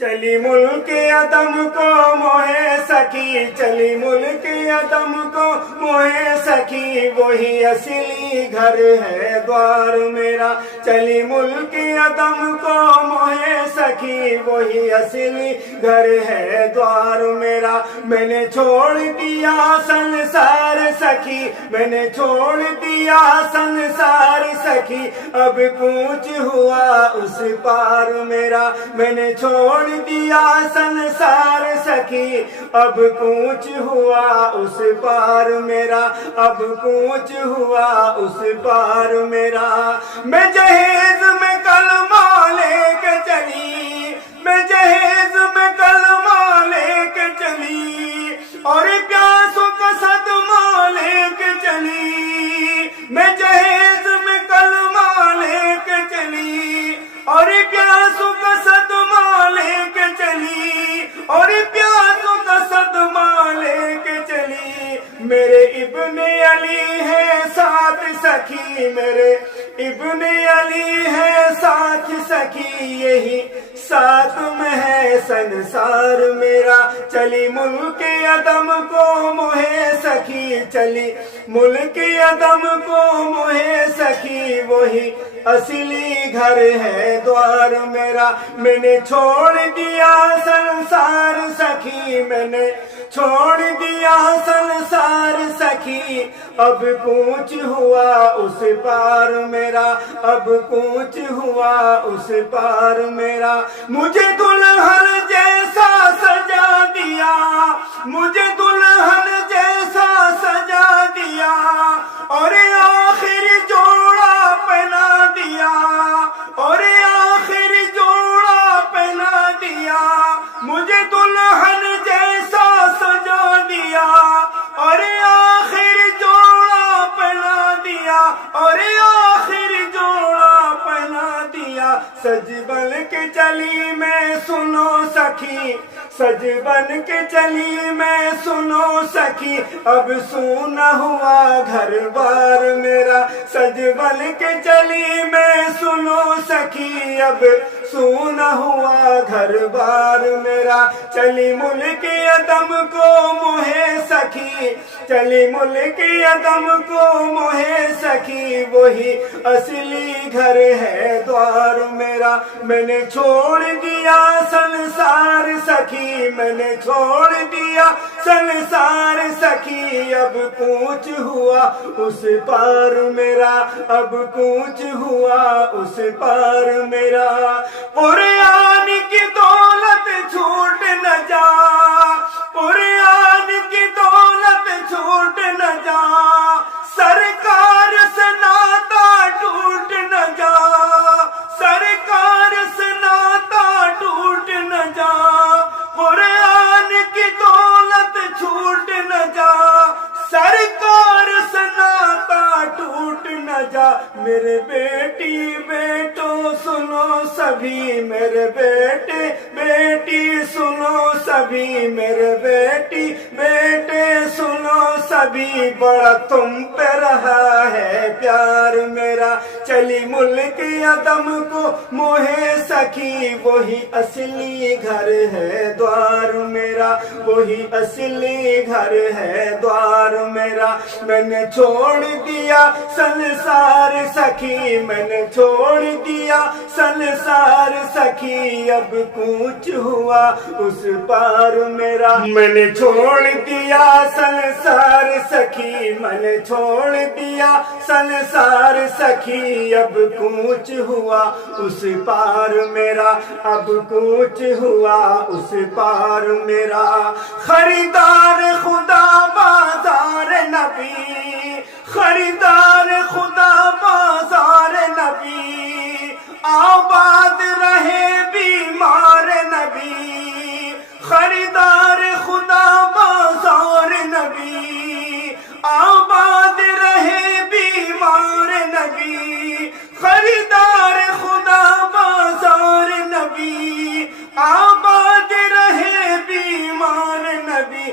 چلی ملک عدم کو موہے سکی، چلی ملک عدم کو موہے سکی، وہی اصلی گھر ہے دوار میرا۔ چلی ملک عدم کو موہے سکی، وہی اصلی گھر ہے دوار میرا۔ میں نے چھوڑ دیا سنسار سکی، میں نے چھوڑ دیا سنسار سکی، اب کوچ ہوا اس پار میرا۔ میں نے چھوڑ دیا سنسار سکی، اب کوچ ہوا اس پار میرا، اب کوچ ہوا اس پار میرا۔ میں جہیز میں کلمہ لے کے چلی، میں جہیز میں کلمہ لے کے چلی، اور پیاسوں کا صدمہ لے کے چلی۔ میں جہیز میں کلمہ لے کے چلی، اور پیاسوں کا صدمہ لے کے چلی، اور پیاسوں کا صدمہ لے کے چلی۔ میرے ابن علی ہے ساتھ سخی، میرے ابن علی ہے ساتھ سخی، یہی ساتھ میں ہے سنسار میرا۔ چلی ملک عدم کو موہے سکی، چلی ملک عدم کو موہے سکی، وہی اصلی گھر ہے دوار میرا۔ میں نے چھوڑ دیا سنسار سکی، میں نے چھوڑ دیا سنسار سکی، اب کوچ ہوا اس پار میرا، اب کوچ ہوا اس پار میرا۔ مجھے دلہن جیسا سجا دیا، مجھے دلہن جیسا سجا دیا، اور آخر جوڑا پہنا دیا، اور آخر جوڑا پہنا دیا۔ مجھے دلہن جیسا سجا دیا، اور آخر جوڑا پہنا دیا، اور آخر جوڑا پہنا دیا۔ سج بن کے چلی میں سنو سخی، سج بن کے چلی میں سنو سخی، اب سونا ہوا گھر بار میرا۔ سج بن کے چلی میں سنو سخی، اب سونا ہوا گھر بار میرا۔ چلی ملک عدم کو موہے سکی، چلی ملک عدم کو موہے سکی، وہی اصلی گھر ہے دوار میرا۔ میں نے چھوڑ دیا سنسار سکی، میں نے چھوڑ دیا سنسار سکی، اب کوچ ہوا اس پار میرا، اب کوچ ہوا اس پار میرا۔ قرآن کی دولت چھوٹ نہ جا، قرآن کی دولت چھوٹ نہ جا، سرکار سے ناتا ٹوٹ نہ جا، سرکار سے ناتا ٹوٹ نہ جا۔ قرآن کی دولت چھوٹ نہ جا، سرکار سے ناتا ٹوٹ نہ جا۔ میرے بیٹی بیٹو سنو سبھی، میرے بیٹے بیٹی سنو سبھی، میرے بیٹی بیٹے سنو سبھی، بڑا تم پہ رہا ہے پیار میرا۔ چلی ملک عدم کو موہے سکی، وہی اصلی گھر ہے دوار میرا، وہی اصلی گھر ہے دوار میرا۔ میں نے چھوڑ دیا سنسار سکی، میں نے چھوڑ دیا سنسار سکی، اب کوچ ہوا اس پار میرا۔ میں نے چھوڑ دیا سنسار سکی، میں نے چھوڑ دیا سنسار سکی، اب کوچ ہوا اس پار میرا، اب کوچ ہوا اس پار میرا۔ خریدار خدا بازار نبی، خریدار خدا بازار نبی، آباد رہے بیمار نبی، خریدار خدا بازار نبی، آباد رہے بیمار نبی، خریدار خدا بازار نبی، آباد رہے بیمار نبی۔